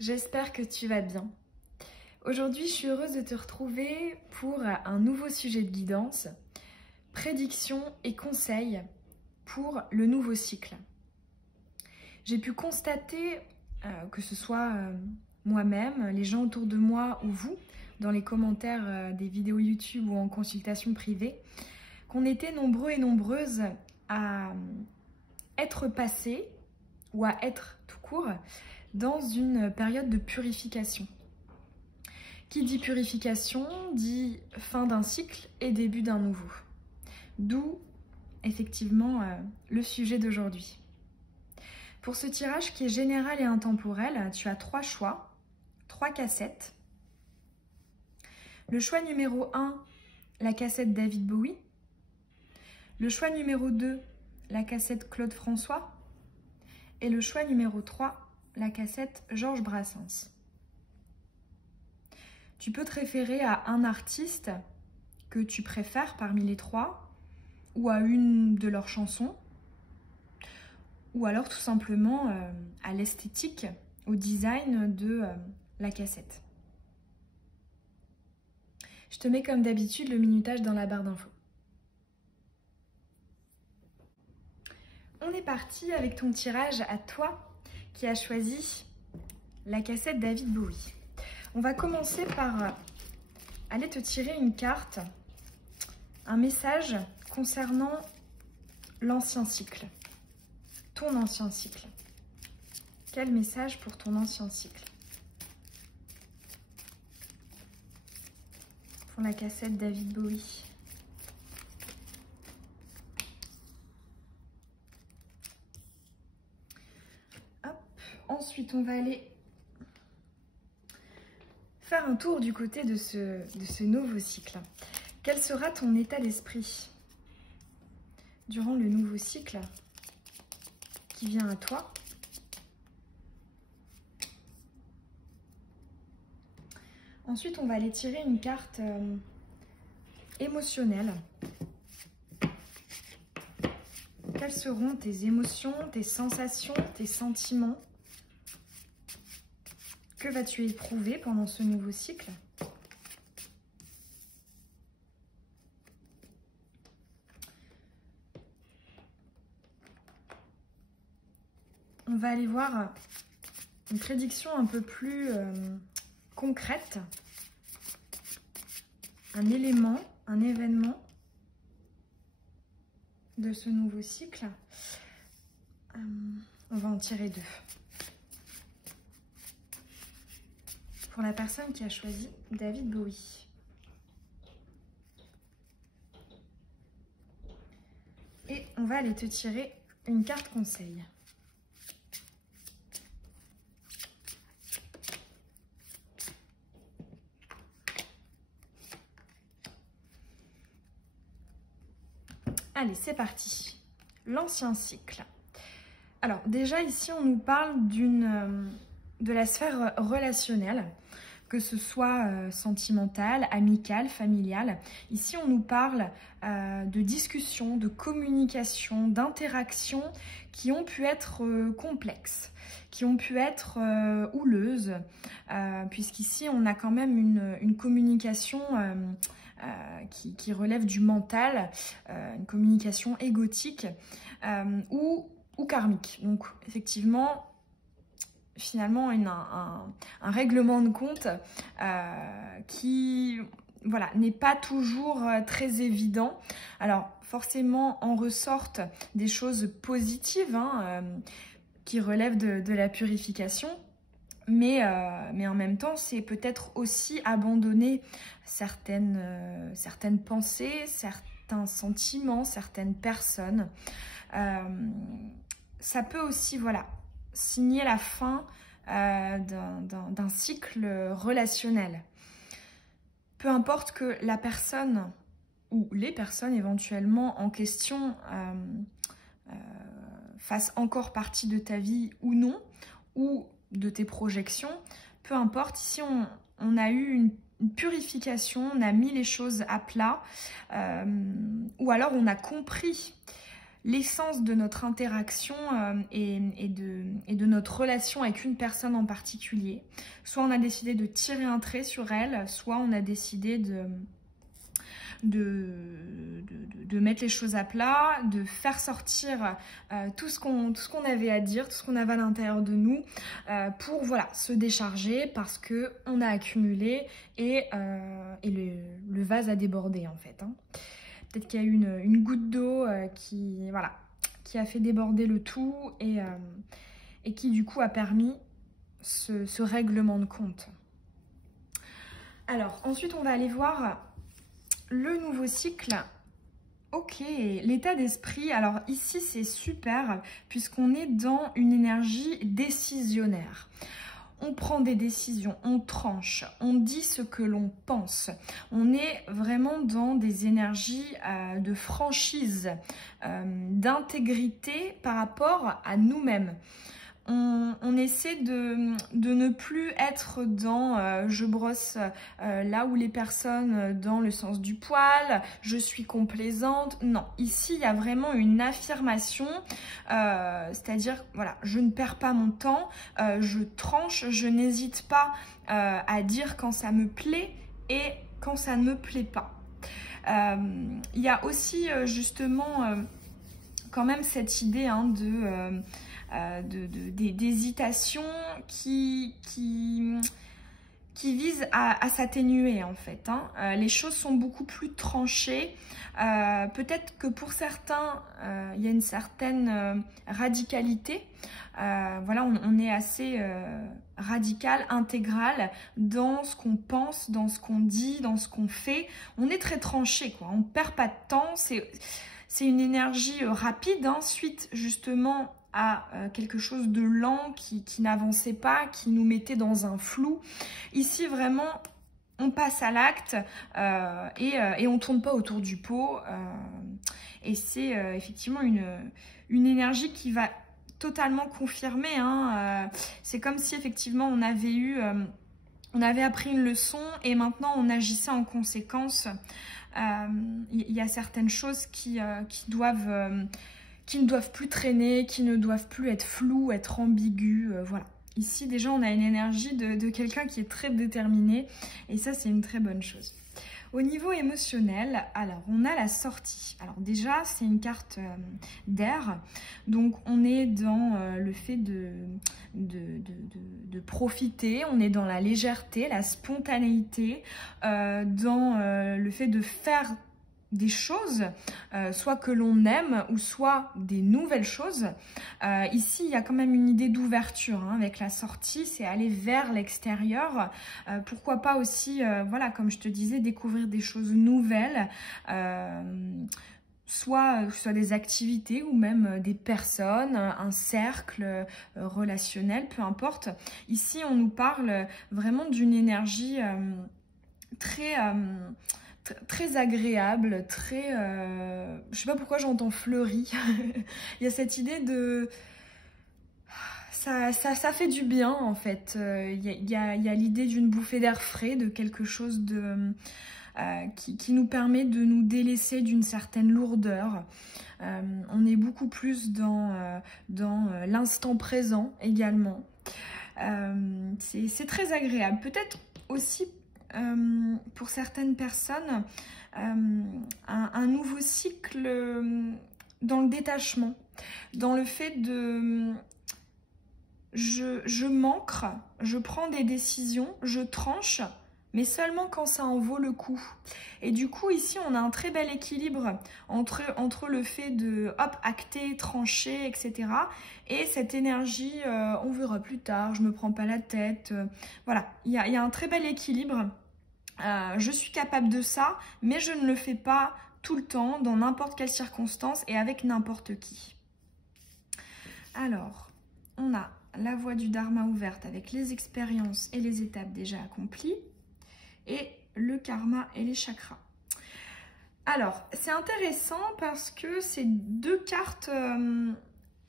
J'espère que tu vas bien. Aujourd'hui, je suis heureuse de te retrouver pour un nouveau sujet de guidance, prédictions et conseils pour le nouveau cycle. J'ai pu constater, que ce soit moi-même, les gens autour de moi ou vous, dans les commentaires des vidéos YouTube ou en consultation privée, qu'on était nombreux et nombreuses à être passés ou à être tout court dans une période de purification. Qui dit purification dit fin d'un cycle et début d'un nouveau. D'où effectivement le sujet d'aujourd'hui. Pour ce tirage qui est général et intemporel, tu as 3 choix, 3 cassettes. Le choix numéro 1, la cassette David Bowie. Le choix numéro 2, la cassette Claude François. Et le choix numéro 3, la cassette Georges Brassens. Tu peux te référer à un artiste que tu préfères parmi les 3, ou à une de leurs chansons, ou alors tout simplement à l'esthétique, au design de la cassette. Je te mets comme d'habitude le minutage dans la barre d'infos. On est parti avec ton tirage à toi qui as choisi la cassette David Bowie. On va commencer par aller te tirer une carte, un message concernant l'ancien cycle, ton ancien cycle. Quel message pour ton ancien cycle? Pour la cassette David Bowie. Hop. Ensuite, on va aller faire un tour du côté de ce nouveau cycle. Quel sera ton état d'esprit durant le nouveau cycle qui vient à toi? Ensuite, on va aller tirer une carte émotionnelle. Quelles seront tes émotions, tes sensations, tes sentiments? Que vas-tu éprouver pendant ce nouveau cycle? On va aller voir une prédiction un peu plus concrète. Un élément, un événement de ce nouveau cycle. On va en tirer 2. Pour la personne qui a choisi David Bowie. Et on va aller te tirer une carte conseil. Allez, c'est parti. L'ancien cycle. Alors déjà ici on nous parle de la sphère relationnelle, que ce soit sentimentale, amicale, familiale. Ici, on nous parle de discussions, de communication, d'interactions qui ont pu être complexes, qui ont pu être houleuses, puisqu'ici, on a quand même une communication qui relève du mental, une communication égotique ou karmique. Donc, effectivement, finalement un règlement de compte qui n'est pas toujours très évident. Alors forcément en ressortent des choses positives qui relèvent de la purification, mais en même temps c'est peut-être aussi abandonner certaines pensées, certains sentiments, certaines personnes. Ça peut aussi signer la fin d'un cycle relationnel. Peu importe que la personne ou les personnes éventuellement en question fassent encore partie de ta vie ou non, ou de tes projections, peu importe, ici on a eu une purification, on a mis les choses à plat, ou alors on a compris l'essence de notre interaction et de notre relation avec une personne en particulier. Soit on a décidé de tirer un trait sur elle, soit on a décidé de mettre les choses à plat, de faire sortir tout ce qu'on avait à dire, tout ce qu'on avait à l'intérieur de nous pour voilà, se décharger parce qu'on a accumulé et le vase a débordé en fait. Hein. Peut-être qu'il y a eu une goutte d'eau qui a fait déborder le tout et qui du coup a permis ce règlement de compte. Alors ensuite on va aller voir le nouveau cycle. Ok, l'état d'esprit, alors ici c'est super puisqu'on est dans une énergie décisionnaire. On prend des décisions, on tranche, on dit ce que l'on pense. On est vraiment dans des énergies de franchise, d'intégrité par rapport à nous-mêmes. On essaie de ne plus être dans je brosse là où les personnes dans le sens du poil, je suis complaisante. Non, ici il y a vraiment une affirmation, c'est-à-dire voilà, je ne perds pas mon temps, je tranche, je n'hésite pas à dire quand ça me plaît et quand ça ne me plaît pas. Il y a aussi justement quand même cette idée hein, d'hésitation qui vise à s'atténuer en fait. Hein. Les choses sont beaucoup plus tranchées. Peut-être que pour certains, il y a une certaine radicalité. Voilà, on est assez radical, intégral dans ce qu'on pense, dans ce qu'on dit, dans ce qu'on fait. On est très tranché, quoi. On ne perd pas de temps. C'est une énergie rapide, hein, suite justement à quelque chose de lent qui n'avançait pas, qui nous mettait dans un flou. Ici, vraiment, on passe à l'acte et on ne tourne pas autour du pot. Et c'est effectivement une énergie qui va totalement confirmer. Hein, c'est comme si effectivement on avait appris une leçon et maintenant on agissait en conséquence. Il y a certaines choses qui ne doivent plus traîner, qui ne doivent plus être floues, être ambiguës, voilà. Ici, déjà, on a une énergie de quelqu'un qui est très déterminé et ça, c'est une très bonne chose. Au niveau émotionnel, alors, on a la sortie. Alors déjà, c'est une carte d'air, donc on est dans le fait de profiter, on est dans la légèreté, la spontanéité, dans le fait de faire des choses, soit que l'on aime ou soit des nouvelles choses. Ici, il y a quand même une idée d'ouverture hein, avec la sortie, c'est aller vers l'extérieur. Pourquoi pas aussi, voilà, comme je te disais, découvrir des choses nouvelles, soit des activités ou même des personnes, un cercle relationnel, peu importe. Ici, on nous parle vraiment d'une énergie très agréable, très... je sais pas pourquoi j'entends fleuri. Il y a cette idée de... Ça fait du bien en fait. Il y a l'idée d'une bouffée d'air frais, de quelque chose qui nous permet de nous délaisser d'une certaine lourdeur. On est beaucoup plus dans l'instant présent également. C'est très agréable. Peut-être aussi pour certaines personnes, un nouveau cycle dans le détachement, dans le fait de je m'ancre, je prends des décisions, je tranche, mais seulement quand ça en vaut le coup. Et du coup, ici, on a un très bel équilibre entre le fait de, hop, acter, trancher, etc. Et cette énergie, on verra plus tard, je me prends pas la tête. Voilà, il y a un très bel équilibre. Je suis capable de ça, mais je ne le fais pas tout le temps, dans n'importe quelle circonstance et avec n'importe qui. Alors, on a la voie du Dharma ouverte avec les expériences et les étapes déjà accomplies. Et le karma et les chakras. Alors, c'est intéressant parce que c'est deux cartes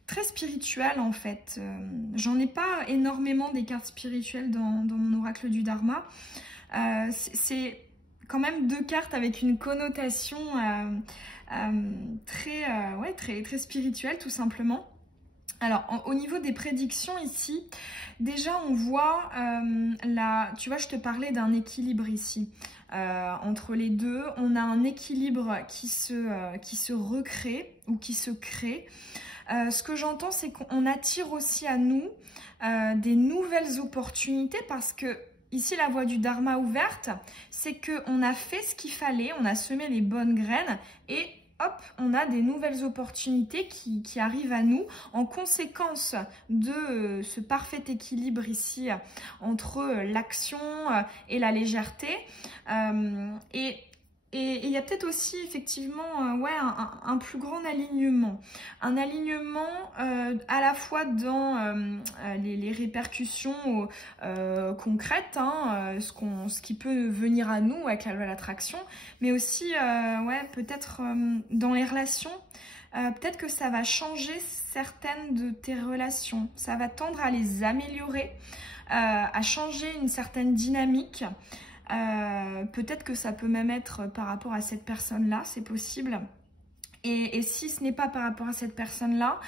très spirituelles en fait. J'en ai pas énormément des cartes spirituelles dans mon oracle du Dharma. quand même deux cartes avec une connotation très spirituelle tout simplement. Alors, au niveau des prédictions ici, déjà on voit, tu vois, je te parlais d'un équilibre ici. Entre les deux, on a un équilibre qui se recrée ou qui se crée. Ce que j'entends, c'est qu'on attire aussi à nous des nouvelles opportunités parce que ici, la voie du Dharma ouverte, c'est qu'on a fait ce qu'il fallait, on a semé les bonnes graines et hop, on a des nouvelles opportunités qui arrivent à nous en conséquence de ce parfait équilibre ici entre l'action et la légèreté. Et il y a peut-être aussi effectivement un plus grand alignement. Un alignement à la fois dans les répercussions concrètes, ce qui peut venir à nous avec la loi de l'attraction, mais aussi peut-être dans les relations. Peut-être que ça va changer certaines de tes relations. Ça va tendre à les améliorer, à changer une certaine dynamique. Peut-être que ça peut même être par rapport à cette personne-là, c'est possible. Et si ce n'est pas par rapport à cette personne-là,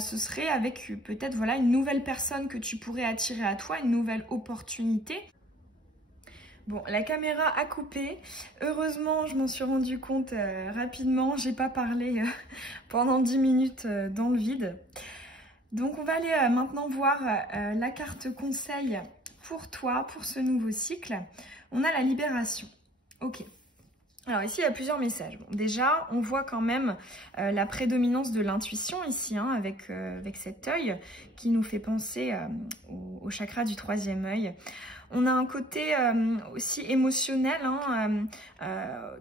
ce serait avec peut-être voilà, une nouvelle personne que tu pourrais attirer à toi, une nouvelle opportunité. Bon, la caméra a coupé. Heureusement, je m'en suis rendu compte rapidement. J'ai pas parlé pendant 10 minutes dans le vide. Donc on va aller maintenant voir la carte conseil pour toi, pour ce nouveau cycle. On a la libération. Ok. Alors ici, il y a plusieurs messages. Bon, déjà, on voit quand même la prédominance de l'intuition ici, hein, avec cet œil qui nous fait penser au chakra du troisième œil. On a un côté aussi émotionnel. Hein,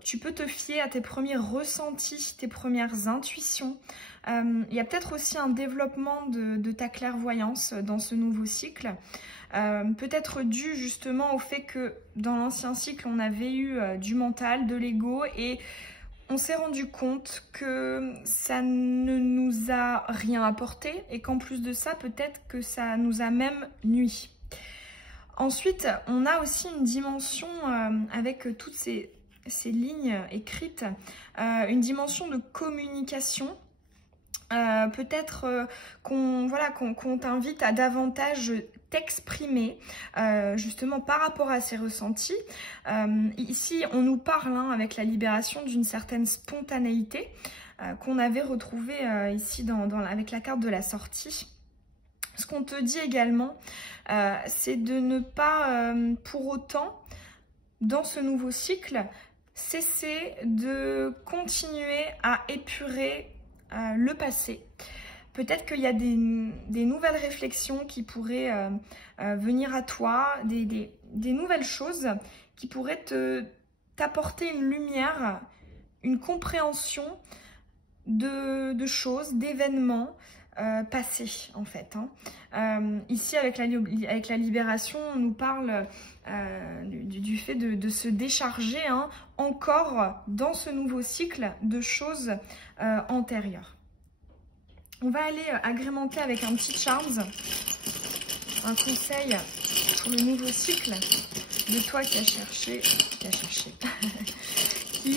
tu peux te fier à tes premiers ressentis, tes premières intuitions. Il y a peut-être aussi un développement de ta clairvoyance dans ce nouveau cycle. Peut-être dû justement au fait que dans l'ancien cycle, on avait eu du mental, de l'ego et on s'est rendu compte que ça ne nous a rien apporté et qu'en plus de ça, peut-être que ça nous a même nui. Ensuite, on a aussi une dimension avec toutes ces lignes écrites, une dimension de communication. Peut-être qu'on t'invite à davantage t'exprimer justement par rapport à ces ressentis. Ici, on nous parle avec la libération d'une certaine spontanéité qu'on avait retrouvée ici avec la carte de la sortie. Ce qu'on te dit également, c'est de ne pas pour autant, dans ce nouveau cycle, cesser de continuer à épurer le passé. Peut-être qu'il y a des nouvelles réflexions qui pourraient venir à toi, des nouvelles choses qui pourraient t'apporter une lumière, une compréhension de choses, d'événements passés en fait. Ici avec la libération, on nous parle du fait de se décharger encore dans ce nouveau cycle de choses antérieures. On va aller agrémenter avec un petit charms, un conseil pour le nouveau cycle de toi qui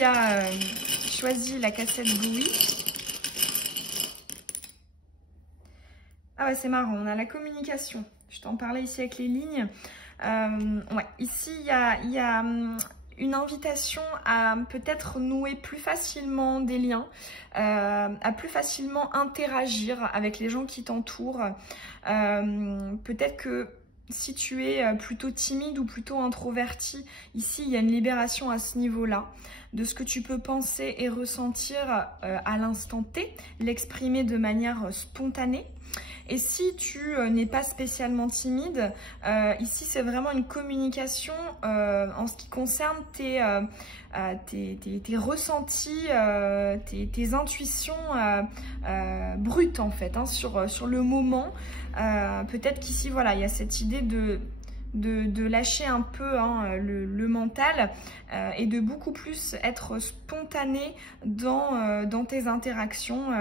a choisi la cassette Bowie. Ah ouais, c'est marrant, on a la communication. Je t'en parlais ici avec les lignes. Ici, il y a une invitation à peut-être nouer plus facilement des liens, à plus facilement interagir avec les gens qui t'entourent. Peut-être que si tu es plutôt timide ou plutôt introverti, ici, il y a une libération à ce niveau-là, de ce que tu peux penser et ressentir à l'instant T, l'exprimer de manière spontanée. Et si tu n'es pas spécialement timide, ici c'est vraiment une communication en ce qui concerne tes ressentis, tes intuitions brutes en fait, sur le moment. Peut-être qu'ici voilà, il y a cette idée de lâcher un peu le mental et de beaucoup plus être spontané dans tes interactions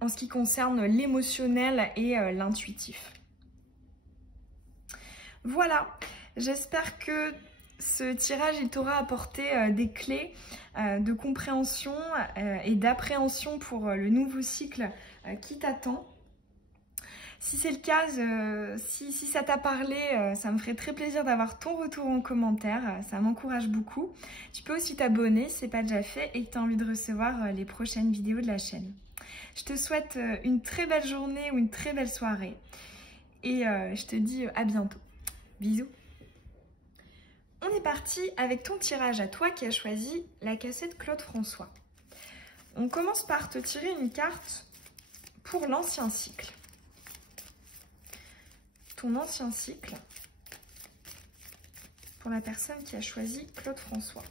en ce qui concerne l'émotionnel et l'intuitif. Voilà, j'espère que Ce tirage, il t'aura apporté des clés de compréhension et d'appréhension pour le nouveau cycle qui t'attend. Si c'est le cas, si ça t'a parlé, ça me ferait très plaisir d'avoir ton retour en commentaire, ça m'encourage beaucoup. Tu peux aussi t'abonner si ce n'est pas déjà fait et que tu as envie de recevoir les prochaines vidéos de la chaîne. Je te souhaite une très belle journée ou une très belle soirée et je te dis à bientôt. Bisous. On est parti avec ton tirage à toi qui as choisi la cassette Claude François. On commence par te tirer une carte pour l'ancien cycle. Ton ancien cycle pour la personne qui a choisi Claude François.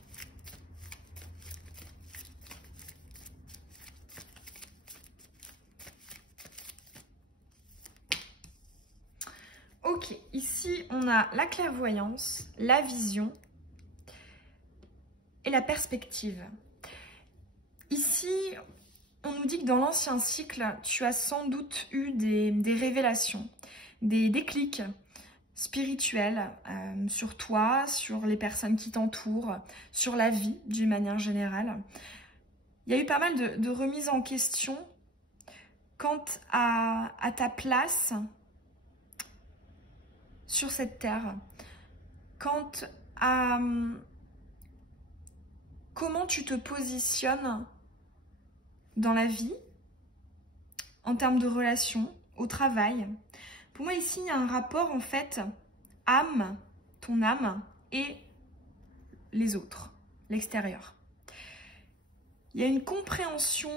Ok, ici on a la clairvoyance, la vision et la perspective. Ici, on nous dit que dans l'ancien cycle, tu as sans doute eu des révélations, des déclics spirituels sur toi, sur les personnes qui t'entourent, sur la vie d'une manière générale. Il y a eu pas mal de remises en question quant à ta place sur cette terre, quant à comment tu te positionnes dans la vie, en termes de relations, au travail. Pour moi, ici, il y a un rapport, en fait, âme, ton âme, et les autres, l'extérieur. Il y a une compréhension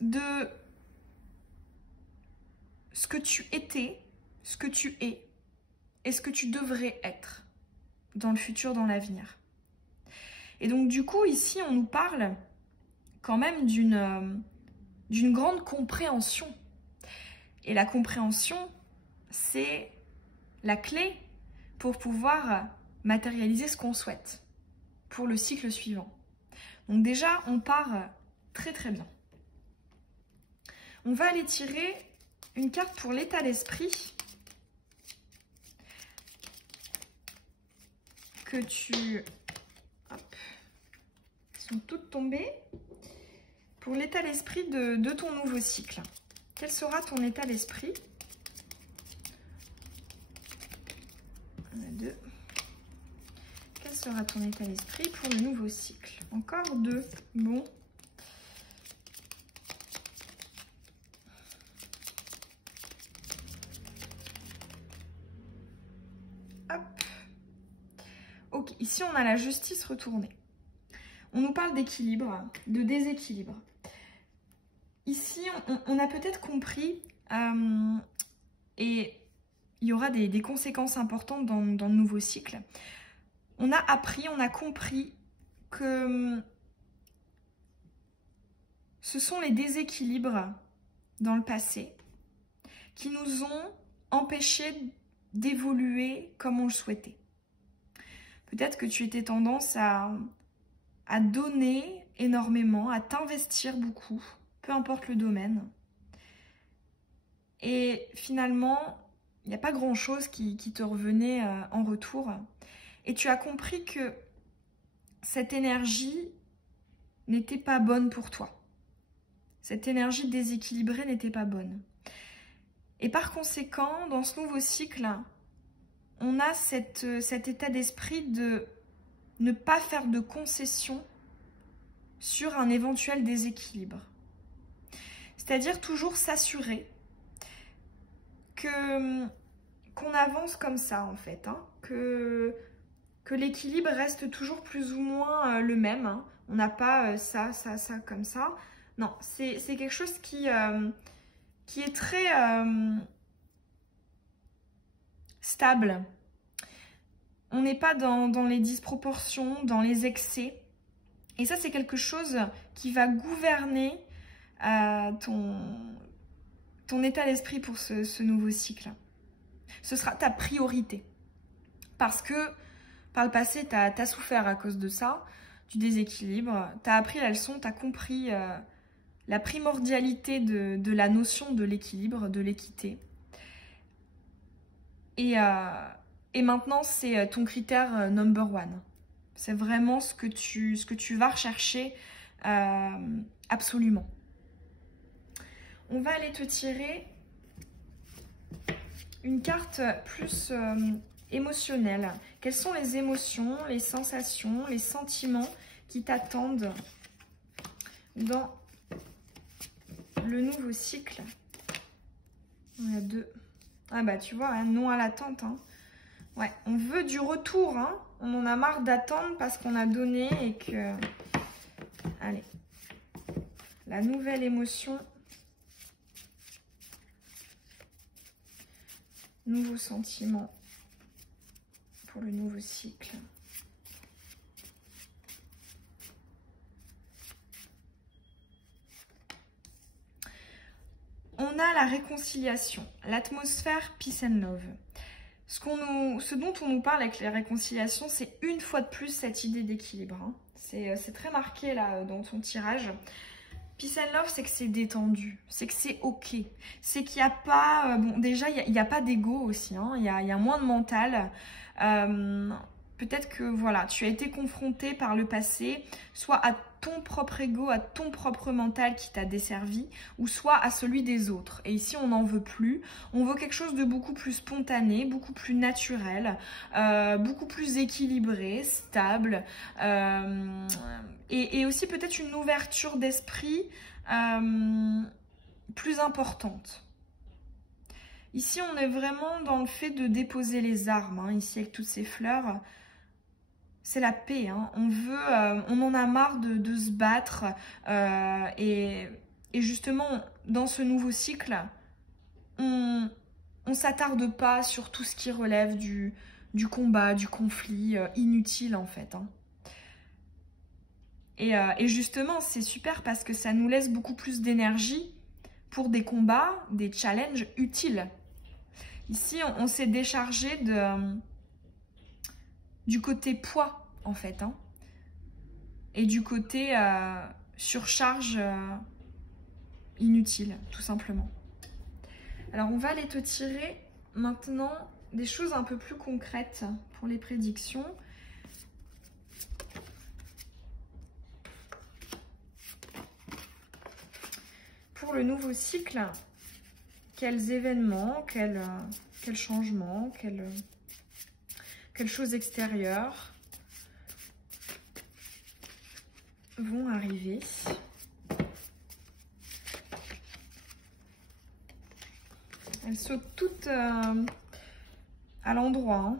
de ce que tu étais, ce que tu es, et ce que tu devrais être dans le futur, dans l'avenir. Et donc, du coup, ici, on nous parle quand même d'une grande compréhension. Et la compréhension, c'est la clé pour pouvoir matérialiser ce qu'on souhaite pour le cycle suivant. Donc déjà, on part très très bien. On va aller tirer une carte pour l'état d'esprit que tu... Hop, elles sont toutes tombées. Pour l'état d'esprit de ton nouveau cycle. Quel sera ton état d'esprit? On a deux. Quel sera ton état d'esprit pour le nouveau cycle? Encore deux. Bon. Hop. Ok, ici on a la justice retournée. On nous parle d'équilibre, de déséquilibre. Ici, on a peut-être compris, et il y aura des conséquences importantes dans le nouveau cycle. On a appris, on a compris que ce sont les déséquilibres dans le passé qui nous ont empêchés d'évoluer comme on le souhaitait. Peut-être que tu étais tendance à donner énormément, à t'investir beaucoup, peu importe le domaine. Et finalement, il n'y a pas grand-chose qui te revenait en retour. Et tu as compris que cette énergie n'était pas bonne pour toi. Cette énergie déséquilibrée n'était pas bonne. Et par conséquent, dans ce nouveau cycle, on a cet état d'esprit de ne pas faire de concessions sur un éventuel déséquilibre. C'est-à-dire toujours s'assurer qu'on avance comme ça en fait, hein, que l'équilibre reste toujours plus ou moins le même. Hein. On n'a pas ça comme ça. Non, c'est quelque chose qui est très stable. On n'est pas dans les disproportions, dans les excès. Et ça, c'est quelque chose qui va gouverner ton état d'esprit pour ce nouveau cycle. Ce sera ta priorité. Parce que par le passé, tu as souffert à cause de ça, du déséquilibre. Tu as appris la leçon, tu as compris la primordialité de la notion de l'équilibre, de l'équité. Et Et maintenant, c'est ton critère number one. C'est vraiment ce que tu vas rechercher absolument. On va aller te tirer une carte plus émotionnelle. Quelles sont les émotions, les sensations, les sentiments qui t'attendent dans le nouveau cycle? On a 2. Ah bah tu vois, hein, non à l'attente. Hein. Ouais, on veut du retour. Hein. On en a marre d'attendre parce qu'on a donné et que... Allez. La nouvelle émotion. Nouveau sentiment pour le nouveau cycle. On a la réconciliation, l'atmosphère peace and love. Ce dont on nous parle avec les réconciliations, c'est une fois de plus cette idée d'équilibre. Hein. C'est très marqué là dans ton tirage. Peace and love, c'est que c'est détendu, c'est que c'est ok. C'est qu'il n'y a pas... bon, déjà, il n'y a pas d'ego aussi, hein. Il y a moins de mental. Peut-être que voilà, tu as été confronté par le passé, soit à ton propre ego, à ton propre mental qui t'a desservi, ou soit à celui des autres. Et ici, on n'en veut plus. On veut quelque chose de beaucoup plus spontané, beaucoup plus naturel, beaucoup plus équilibré, stable, et aussi peut-être une ouverture d'esprit plus importante. Ici, on est vraiment dans le fait de déposer les armes, hein, ici avec toutes ces fleurs. C'est la paix, hein. On en a marre de se battre et justement dans ce nouveau cycle, on s'attarde pas sur tout ce qui relève du combat, du conflit inutile en fait. Hein. Et justement c'est super parce que ça nous laisse beaucoup plus d'énergie pour des combats, des challenges utiles. Ici on s'est déchargé du côté poids en fait, hein, et du côté surcharge inutile tout simplement. Alors on va aller te tirer maintenant des choses un peu plus concrètes pour les prédictions. Pour le nouveau cycle, quels événements, quels changements, quelles choses extérieures vont arriver. Elles sautent toutes à l'endroit. Hein.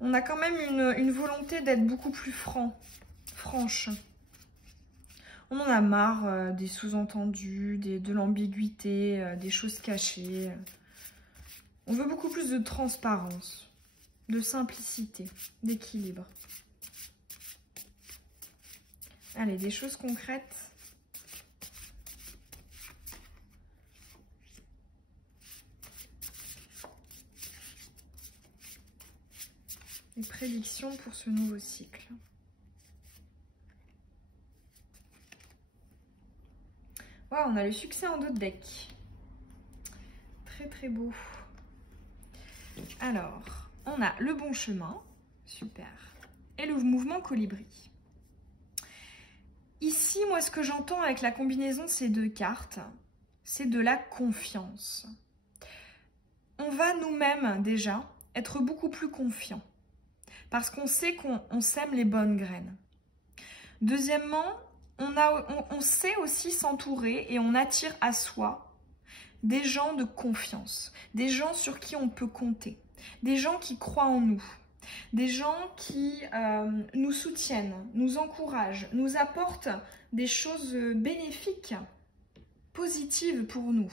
On a quand même une volonté d'être beaucoup plus franche. On en a marre des sous-entendus, de l'ambiguïté, des choses cachées. On veut beaucoup plus de transparence, de simplicité, d'équilibre. Allez, des choses concrètes. Les prédictions pour ce nouveau cycle. Wow, on a le succès en 2 decks. Très très beau. Alors, on a le bon chemin. Super. Et le mouvement colibri. Ici, moi, ce que j'entends avec la combinaison de ces 2 cartes, c'est de la confiance. On va nous-mêmes déjà être beaucoup plus confiants. Parce qu'on sait qu'on sème les bonnes graines. Deuxièmement, on sait aussi s'entourer et on attire à soi des gens de confiance, des gens sur qui on peut compter, des gens qui croient en nous, des gens qui nous soutiennent, nous encouragent, nous apportent des choses bénéfiques, positives pour nous.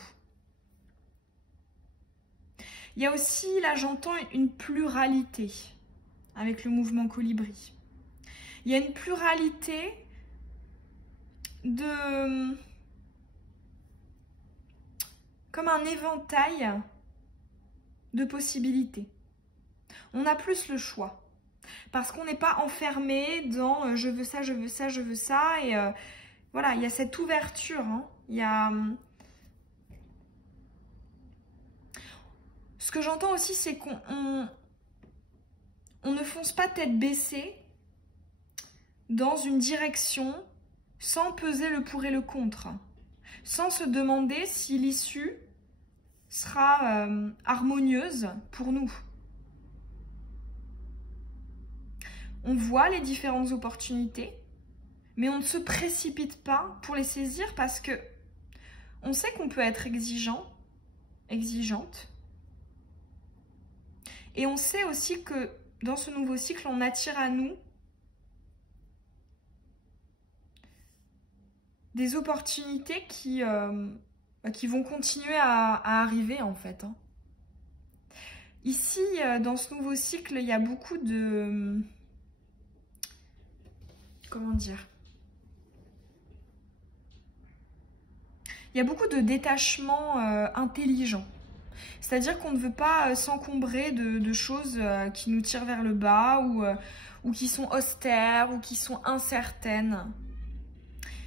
Il y a aussi, là j'entends une pluralité avec le mouvement colibri. Il y a une pluralité comme un éventail de possibilités. On a plus le choix parce qu'on n'est pas enfermé dans je veux ça, je veux ça, je veux ça et voilà, il y a cette ouverture, hein. Il y a ce que j'entends aussi, c'est qu'on on ne fonce pas tête baissée dans une direction sans peser le pour et le contre, sans se demander si l'issue sera harmonieuse pour nous. On voit les différentes opportunités, mais on ne se précipite pas pour les saisir parce que on sait qu'on peut être exigeante, et on sait aussi que dans ce nouveau cycle, on attire à nous des opportunités qui vont continuer à arriver en fait. Ici, dans ce nouveau cycle, il y a beaucoup de... Comment dire ? Il y a beaucoup de détachement intelligent. C'est-à-dire qu'on ne veut pas s'encombrer de choses qui nous tirent vers le bas ou qui sont austères ou qui sont incertaines.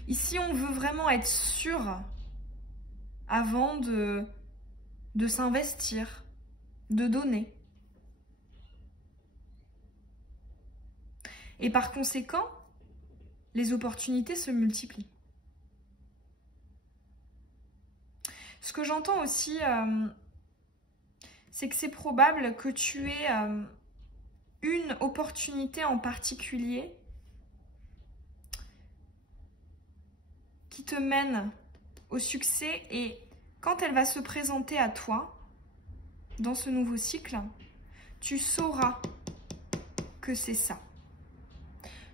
Ici, on veut vraiment être sûr avant de s'investir, de donner. Et par conséquent, les opportunités se multiplient. Ce que j'entends aussi, c'est que c'est probable que tu aies une opportunité en particulier qui te mène au succès, et quand elle va se présenter à toi dans ce nouveau cycle, tu sauras que c'est ça.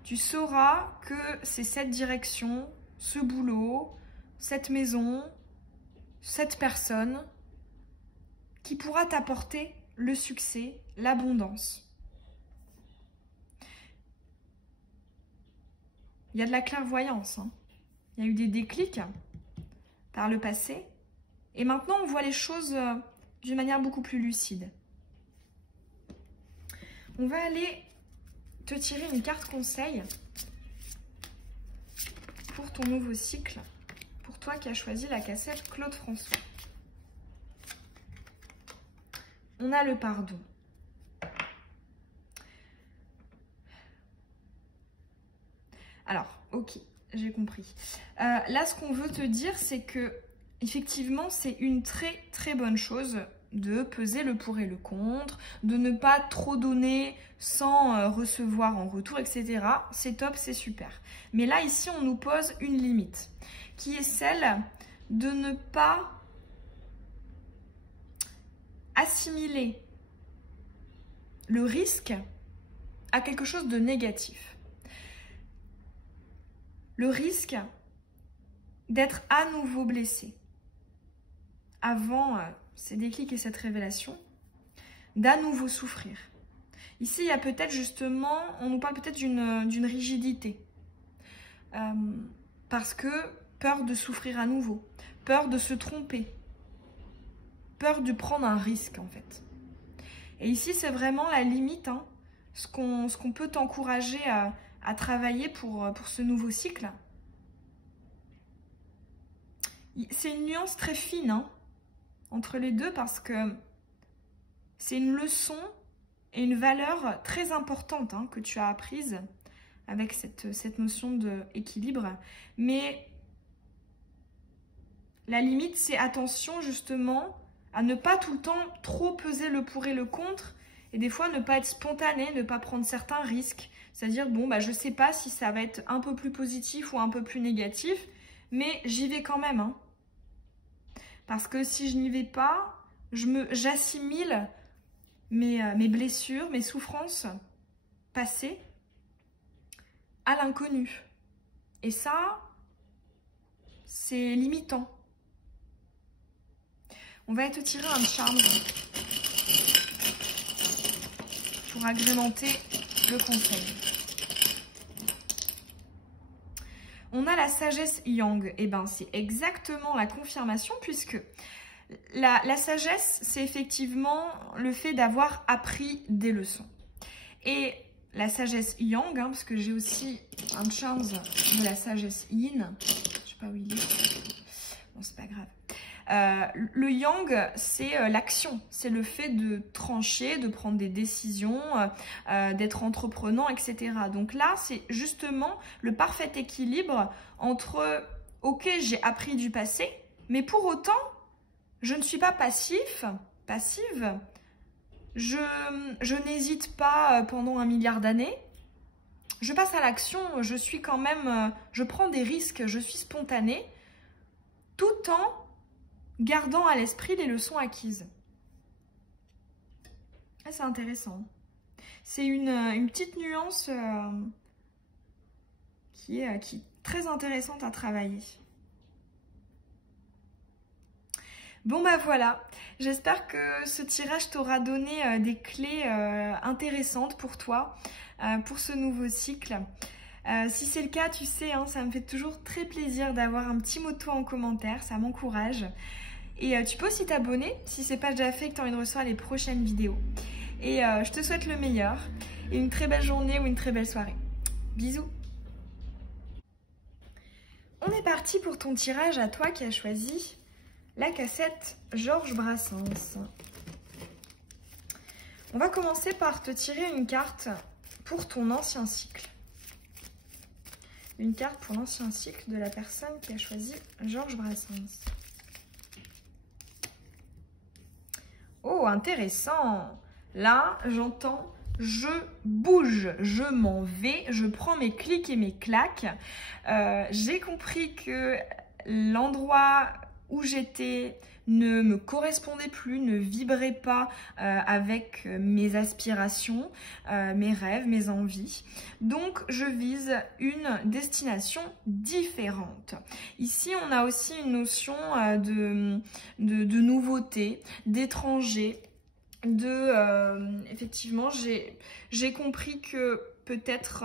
Tu sauras que c'est cette direction, ce boulot, cette maison, cette personne qui pourra t'apporter le succès, l'abondance. Il y a de la clairvoyance, hein. Il y a eu des déclics par le passé. Et maintenant, on voit les choses d'une manière beaucoup plus lucide. On va aller te tirer une carte conseil pour ton nouveau cycle. Pour toi qui as choisi la cassette Claude François. On a le pardon. Alors, ok, j'ai compris. Là, ce qu'on veut te dire, c'est que effectivement, c'est une très très bonne chose de peser le pour et le contre, de ne pas trop donner sans recevoir en retour, etc. C'est top, c'est super. Mais là, ici, on nous pose une limite, qui est celle de ne pas assimiler le risque à quelque chose de négatif. Le risque d'être à nouveau blessé avant ces déclics et cette révélation, d'à nouveau souffrir. Ici, il y a peut-être justement, on nous parle peut-être d'une rigidité. Parce que peur de souffrir à nouveau, peur de se tromper, peur de prendre un risque en fait. Et ici, c'est vraiment la limite, hein, ce qu'on peut t'encourager à travailler pour ce nouveau cycle. C'est une nuance très fine, hein, entre les deux, parce que c'est une leçon et une valeur très importante, hein, que tu as apprise avec cette notion d'équilibre. Mais la limite, c'est attention justement à ne pas tout le temps trop peser le pour et le contre, et des fois ne pas être spontané, ne pas prendre certains risques. C'est-à-dire, bon, bah, je sais pas si ça va être un peu plus positif ou un peu plus négatif, mais j'y vais quand même, hein. Parce que si je n'y vais pas, j'assimile mes blessures, mes souffrances passées à l'inconnu. Et ça, c'est limitant. On va te tirer un charme pour agrémenter le conseil. On a la sagesse yang. Et ben, c'est exactement la confirmation, puisque la sagesse, c'est effectivement le fait d'avoir appris des leçons. Et la sagesse yang, hein, parce que j'ai aussi un charms de la sagesse yin. Je sais pas où il est. Bon, c'est pas grave. Le yang, c'est l'action, c'est le fait de trancher, de prendre des décisions, d'être entreprenant, etc. Donc là, c'est justement le parfait équilibre entre « ok, j'ai appris du passé, mais pour autant, je ne suis pas passive, je n'hésite pas pendant 1 milliard d'années. Je passe à l'action, je suis quand même, je prends des risques, je suis spontanée, tout en gardant à l'esprit les leçons acquises. » Ah, c'est intéressant. C'est une petite nuance qui est très intéressante à travailler. Bon bah voilà, j'espère que ce tirage t'aura donné des clés intéressantes pour toi, pour ce nouveau cycle. Si c'est le cas, tu sais, hein, ça me fait toujours très plaisir d'avoir un petit mot de toi en commentaire, ça m'encourage. Et tu peux aussi t'abonner si c'est pas déjà fait et que tu as envie de recevoir les prochaines vidéos. Et je te souhaite le meilleur et une très belle journée ou une très belle soirée. Bisous. On est parti pour ton tirage à toi qui as choisi la cassette Georges Brassens. On va commencer par te tirer une carte pour ton ancien cycle. Une carte pour l'ancien cycle de la personne qui a choisi Georges Brassens. Oh, intéressant! Là, j'entends « je bouge, je m'en vais, je prends mes clics et mes claques ». J'ai compris que l'endroit où j'étais ne me correspondait plus, ne vibrait pas avec mes aspirations, mes rêves, mes envies. Donc, je vise une destination différente. Ici, on a aussi une notion de nouveauté, d'étranger, effectivement, j'ai compris que peut-être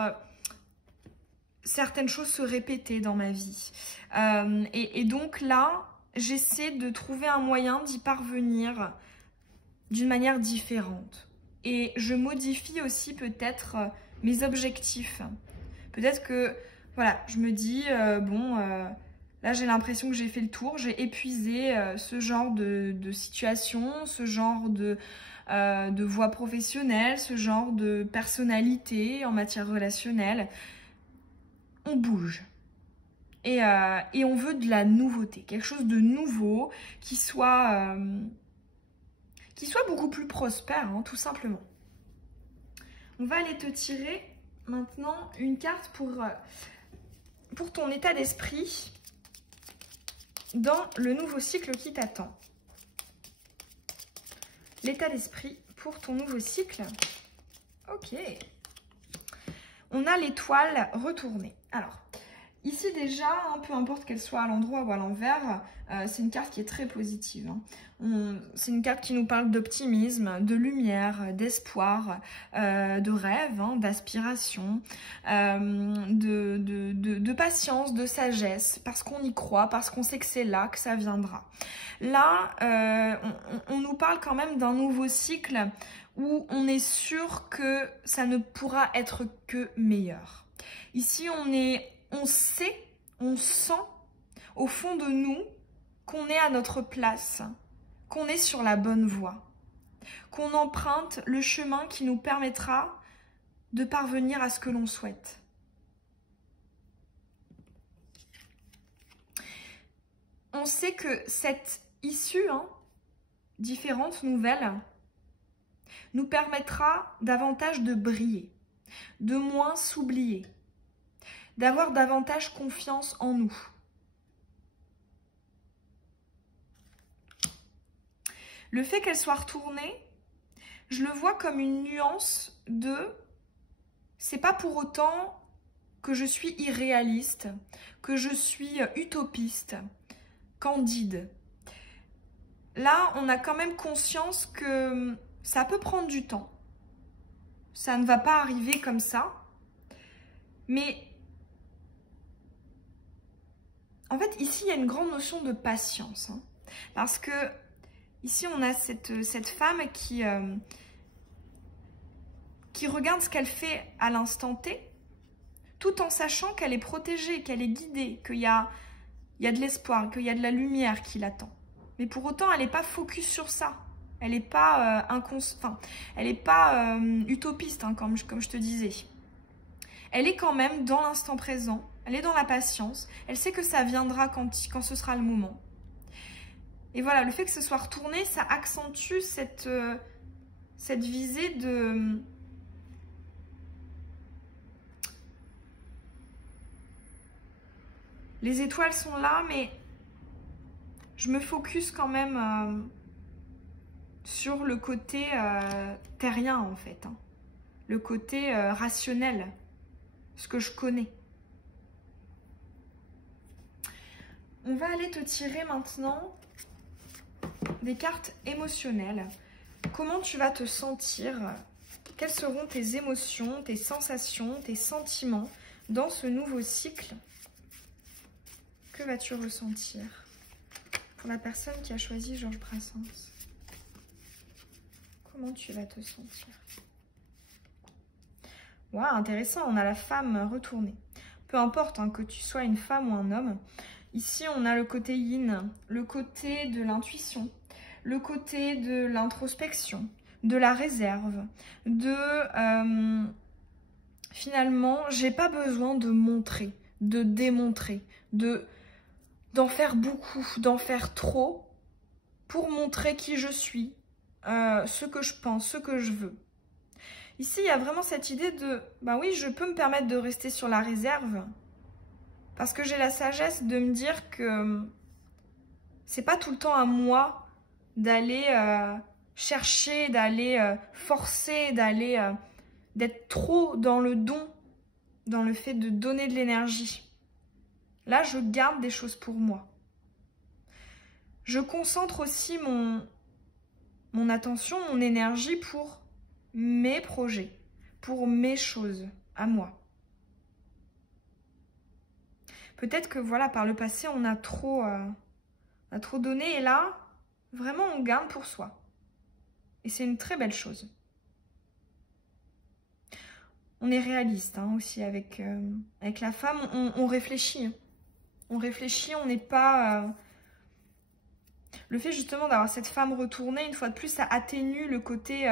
certaines choses se répétaient dans ma vie. Et donc là, j'essaie de trouver un moyen d'y parvenir d'une manière différente. Et je modifie aussi peut-être mes objectifs. Peut-être que, voilà, je me dis, là j'ai l'impression que j'ai fait le tour, j'ai épuisé ce genre de situation, ce genre de voie professionnelle, ce genre de personnalité en matière relationnelle. On bouge. Et on veut de la nouveauté, quelque chose de nouveau qui soit beaucoup plus prospère, hein, tout simplement. On va aller te tirer maintenant une carte pour ton état d'esprit dans le nouveau cycle qui t'attend. L'état d'esprit pour ton nouveau cycle. Ok. On a l'étoile retournée. Alors, ici déjà, hein, peu importe qu'elle soit à l'endroit ou à l'envers, c'est une carte qui est très positive. Hein. C'est une carte qui nous parle d'optimisme, de lumière, d'espoir, de rêve, hein, d'aspiration, de patience, de sagesse, parce qu'on y croit, parce qu'on sait que c'est là que ça viendra. Là, on nous parle quand même d'un nouveau cycle où on est sûr que ça ne pourra être que meilleur. Ici, on sait, on sent au fond de nous qu'on est à notre place, qu'on est sur la bonne voie, qu'on emprunte le chemin qui nous permettra de parvenir à ce que l'on souhaite. On sait que cette issue, hein, différente, nouvelle, nous permettra davantage de briller, de moins s'oublier, d'avoir davantage confiance en nous. Le fait qu'elle soit retournée, je le vois comme une nuance de « c'est pas pour autant que je suis irréaliste, que je suis utopiste, candide ». Là, on a quand même conscience que ça peut prendre du temps. Ça ne va pas arriver comme ça. Mais en fait, ici, il y a une grande notion de patience. Hein, parce que ici, on a cette femme qui regarde ce qu'elle fait à l'instant T, tout en sachant qu'elle est protégée, qu'elle est guidée, qu'il y a de l'espoir, qu'il y a de la lumière qui l'attend. Mais pour autant, elle n'est pas focus sur ça. Elle n'est pas, elle est pas utopiste, hein, comme je te disais. Elle est quand même dans l'instant présent. Elle est dans la patience. Elle sait que ça viendra quand ce sera le moment. Et voilà, le fait que ce soit retourné, ça accentue cette visée de... Les étoiles sont là, mais je me focus quand même sur le côté terrien, en fait. Hein. Le côté rationnel, ce que je connais. On va aller te tirer maintenant des cartes émotionnelles. Comment tu vas te sentir? Quelles seront tes émotions, tes sensations, tes sentiments dans ce nouveau cycle? Que vas-tu ressentir pour la personne qui a choisi Georges Brassens? Comment tu vas te sentir? Waouh, intéressant, on a la femme retournée. Peu importe hein, que tu sois une femme ou un homme. Ici, on a le côté yin, le côté de l'intuition, le côté de l'introspection, de la réserve, de... finalement, j'ai pas besoin de montrer, de démontrer, d'en faire beaucoup, d'en faire trop pour montrer qui je suis, ce que je pense, ce que je veux. Ici, il y a vraiment cette idée de, bah oui, je peux me permettre de rester sur la réserve parce que j'ai la sagesse de me dire que c'est pas tout le temps à moi d'aller chercher, d'aller forcer, d'être trop dans le don, dans le fait de donner de l'énergie. Là, je garde des choses pour moi. Je concentre aussi mon attention, mon énergie pour mes projets, pour mes choses à moi. Peut-être que voilà, par le passé, on a trop donné et là, vraiment, on garde pour soi. Et c'est une très belle chose. On est réaliste hein, aussi avec la femme, on réfléchit. On réfléchit, on n'est pas... Le fait justement d'avoir cette femme retournée, une fois de plus, ça atténue le côté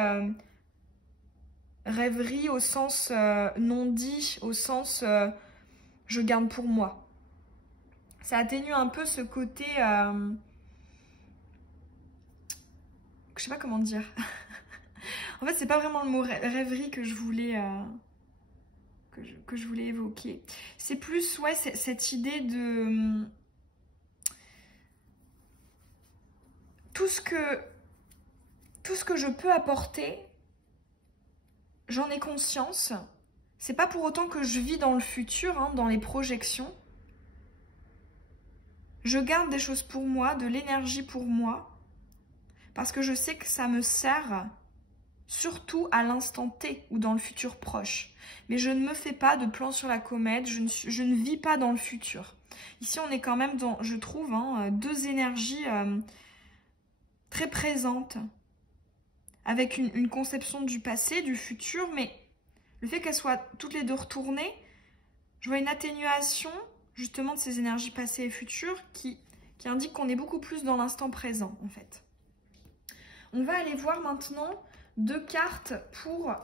rêverie au sens non dit, au sens je garde pour moi. Ça atténue un peu ce côté... je sais pas comment dire. En fait, c'est pas vraiment le mot rêverie que je voulais... que je voulais évoquer. C'est plus, ouais, cette idée de... Tout ce que je peux apporter, j'en ai conscience. C'est pas pour autant que je vis dans le futur, hein, dans les projections. Je garde des choses pour moi, de l'énergie pour moi, parce que je sais que ça me sert surtout à l'instant T ou dans le futur proche. Mais je ne me fais pas de plan sur la comète, je ne vis pas dans le futur. Ici, on est quand même dans, je trouve, hein, deux énergies très présentes, avec une conception du passé, du futur, mais le fait qu'elles soient toutes les deux retournées, je vois une atténuation justement de ces énergies passées et futures qui indique qu'on est beaucoup plus dans l'instant présent en fait. On va aller voir maintenant deux cartes pour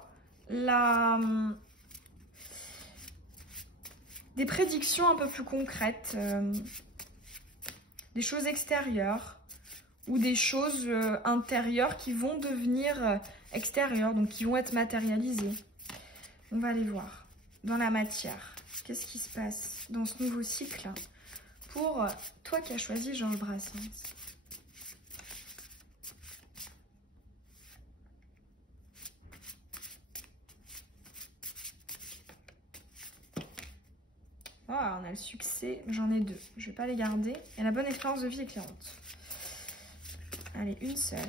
des prédictions un peu plus concrètes, des choses extérieures ou des choses intérieures qui vont devenir extérieures, donc qui vont être matérialisées. On va aller voir dans la matière. Qu'est-ce qui se passe dans ce nouveau cycle pour toi qui as choisi Georges Brassens? Oh, on a le succès, j'en ai deux. Je ne vais pas les garder. Et la bonne expérience de vie éclairante. Allez, une seule.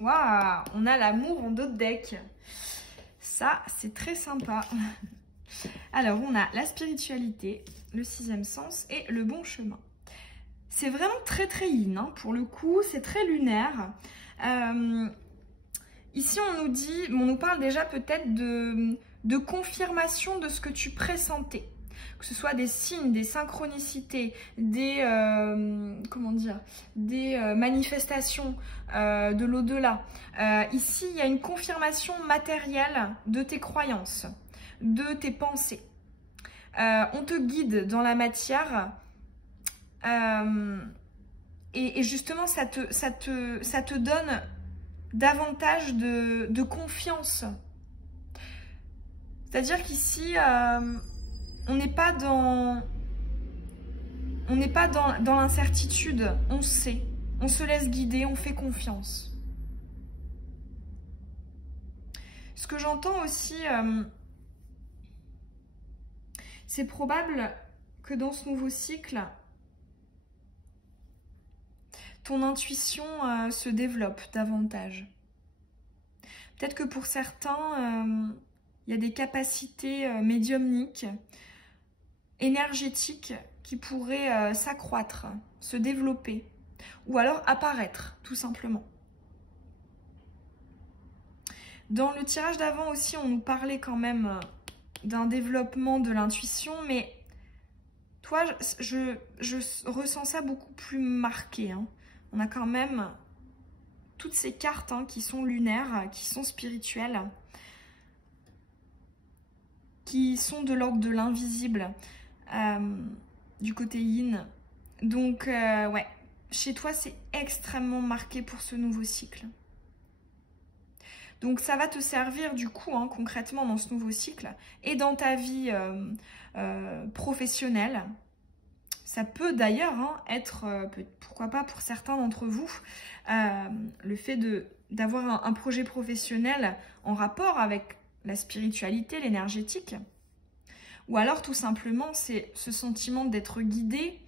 Waouh, on a l'amour en dos de deck. Ça, c'est très sympa. Alors, on a la spiritualité, le sixième sens et le bon chemin. C'est vraiment très très yin, hein, pour le coup, c'est très lunaire. Ici, on nous parle déjà peut-être de confirmation de ce que tu pressentais. que ce soit des signes, des synchronicités, des, des manifestations de l'au-delà. Ici, il y a une confirmation matérielle de tes croyances, de tes pensées. On te guide dans la matière et justement, ça te donne davantage de confiance. C'est-à-dire qu'ici, on n'est pas dans l'incertitude, on sait, on se laisse guider, on fait confiance. Ce que j'entends aussi, c'est probable que dans ce nouveau cycle, ton intuition se développe davantage. Peut-être que pour certains, il y a des capacités médiumniques, énergétiques qui pourraient s'accroître, se développer, ou alors apparaître, tout simplement. Dans le tirage d'avant aussi, on nous parlait quand même d'un développement de l'intuition, mais toi, je ressens ça beaucoup plus marqué. Hein. On a quand même toutes ces cartes qui sont lunaires, qui sont spirituelles, qui sont de l'ordre de l'invisible, du côté yin. Donc, ouais, chez toi, c'est extrêmement marqué pour ce nouveau cycle. Donc, ça va te servir du coup, concrètement, dans ce nouveau cycle et dans ta vie professionnelle. Ça peut d'ailleurs être, pourquoi pas pour certains d'entre vous, le fait d'avoir un projet professionnel en rapport avec la spiritualité, l'énergétique. Ou alors tout simplement, c'est ce sentiment d'être guidé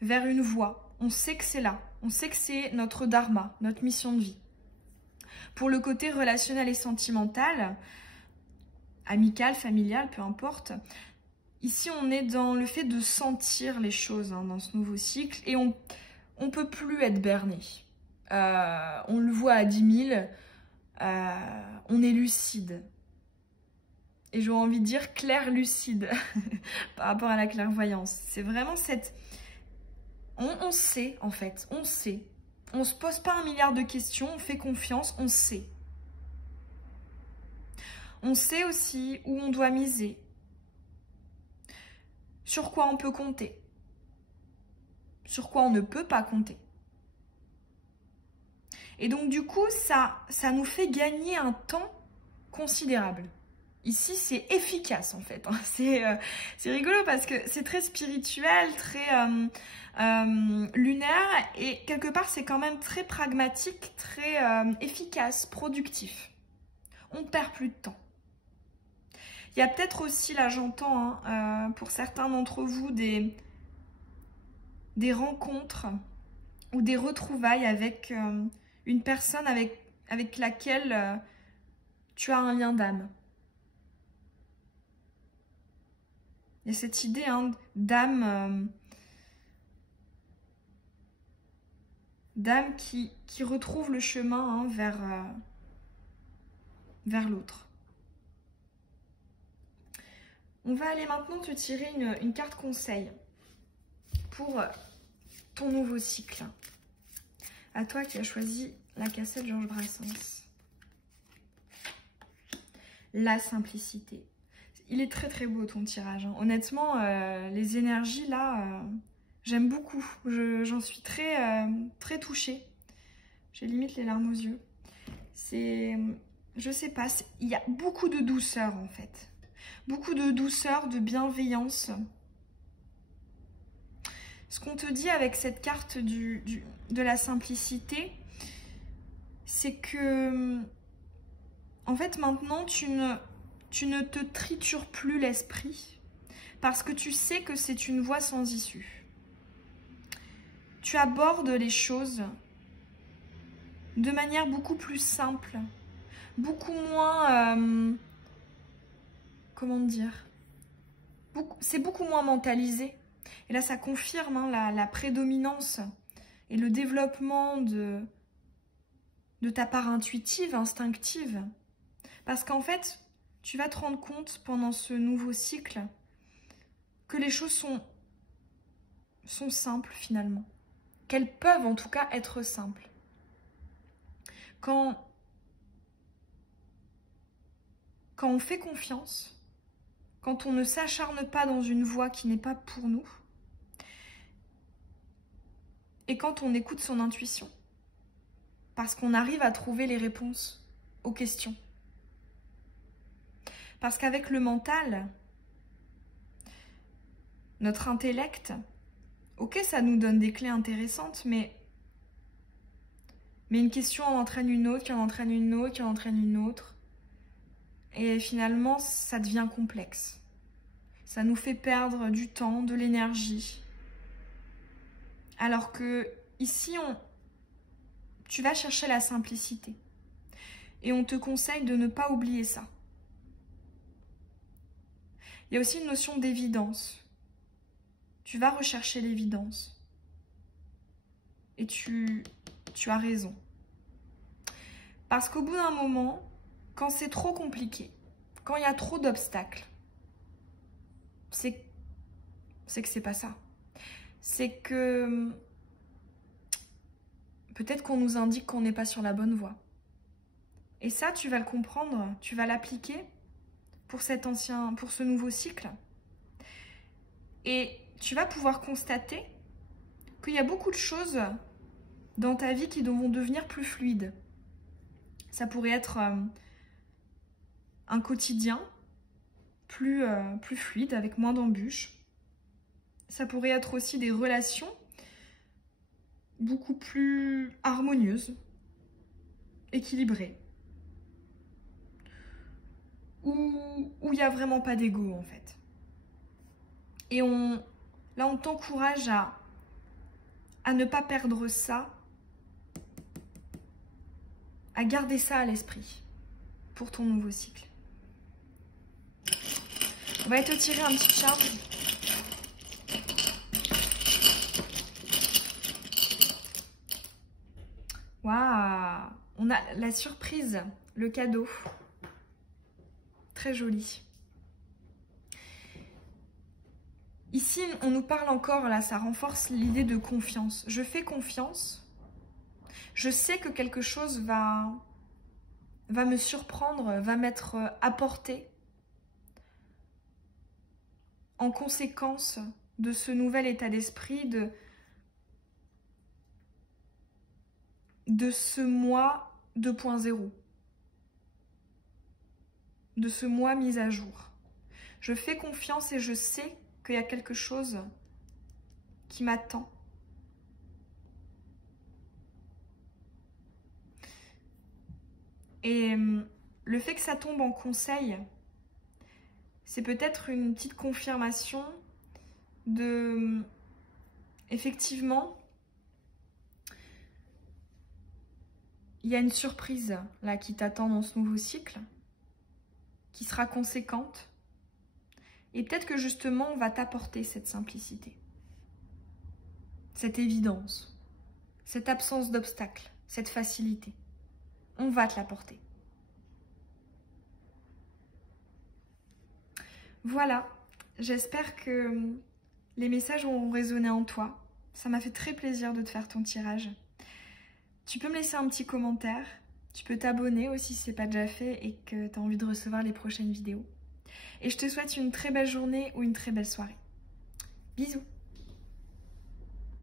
vers une voie. On sait que c'est là, on sait que c'est notre dharma, notre mission de vie. Pour le côté relationnel et sentimental, amical, familial, peu importe, ici, on est dans le fait de sentir les choses dans ce nouveau cycle et on ne peut plus être berné. On le voit à 10 000, on est lucide. Et j'aurais envie de dire clair lucide par rapport à la clairvoyance. C'est vraiment cette... On sait, en fait, on sait. On ne se pose pas 1 milliard de questions, on fait confiance, on sait. On sait aussi où on doit miser. Sur quoi on peut compter, sur quoi on ne peut pas compter. Et donc du coup, ça nous fait gagner un temps considérable. Ici, c'est efficace en fait. C'est rigolo parce que c'est très spirituel, très lunaire et quelque part, c'est quand même très pragmatique, très efficace, productif. On ne perd plus de temps. Il y a peut-être aussi, là j'entends, pour certains d'entre vous, des rencontres ou des retrouvailles avec une personne avec laquelle tu as un lien d'âme. Il y a cette idée d'âme qui retrouve le chemin vers l'autre. On va aller maintenant te tirer une carte conseil pour ton nouveau cycle. À toi qui as choisi la cassette Georges Brassens. La simplicité. Il est très très beau ton tirage. Honnêtement, les énergies là, j'aime beaucoup. J'en suis très, très touchée. J'ai limite les larmes aux yeux. Je sais pas, il y a beaucoup de douceur en fait. Beaucoup de douceur, de bienveillance. Ce qu'on te dit avec cette carte de la simplicité, c'est que, en fait, maintenant, tu ne te tritures plus l'esprit parce que tu sais que c'est une voie sans issue. Tu abordes les choses de manière beaucoup plus simple, beaucoup moins... comment dire, c'est beaucoup moins mentalisé. Et là, ça confirme la prédominance et le développement de ta part intuitive, instinctive. Parce qu'en fait, tu vas te rendre compte pendant ce nouveau cycle que les choses sont simples finalement. Qu'elles peuvent en tout cas être simples. Quand on fait confiance, quand on ne s'acharne pas dans une voie qui n'est pas pour nous, et quand on écoute son intuition, parce qu'on arrive à trouver les réponses aux questions. Parce qu'avec le mental, notre intellect, ok, ça nous donne des clés intéressantes, mais une question en entraîne une autre, qui en entraîne une autre, qui en entraîne une autre. Et finalement, ça devient complexe. Ça nous fait perdre du temps, de l'énergie. Alors que ici, tu vas chercher la simplicité. Et on te conseille de ne pas oublier ça. Il y a aussi une notion d'évidence. Tu vas rechercher l'évidence. Et tu as raison. Parce qu'au bout d'un moment, quand c'est trop compliqué, quand il y a trop d'obstacles, c'est que c'est pas ça. C'est que peut-être qu'on nous indique qu'on n'est pas sur la bonne voie. Et ça, tu vas le comprendre, tu vas l'appliquer pour ce nouveau cycle. Et tu vas pouvoir constater qu'il y a beaucoup de choses dans ta vie qui vont devenir plus fluides. Ça pourrait être un quotidien plus fluide, avec moins d'embûches. Ça pourrait être aussi des relations beaucoup plus harmonieuses, équilibrées. Où il n'y a vraiment pas d'ego en fait. Et là on t'encourage à ne pas perdre ça, à garder ça à l'esprit pour ton nouveau cycle. On va te tirer un petit charme. Waouh! On a la surprise, le cadeau. Très joli. Ici, on nous parle encore, là, ça renforce l'idée de confiance. Je fais confiance. Je sais que quelque chose va me surprendre, va m'être apporté en conséquence de ce nouvel état d'esprit, de ce moi 2.0, de ce moi mis à jour. Je fais confiance et je sais qu'il y a quelque chose qui m'attend. Et le fait que ça tombe en conseil, c'est peut-être une petite confirmation de, effectivement, il y a une surprise là qui t'attend dans ce nouveau cycle, qui sera conséquente. Et peut-être que justement, on va t'apporter cette simplicité, cette évidence, cette absence d'obstacle, cette facilité. On va te l'apporter. Voilà, j'espère que les messages auront résonné en toi. Ça m'a fait très plaisir de te faire ton tirage. Tu peux me laisser un petit commentaire. Tu peux t'abonner aussi si ce n'est pas déjà fait et que tu as envie de recevoir les prochaines vidéos. Et je te souhaite une très belle journée ou une très belle soirée. Bisous!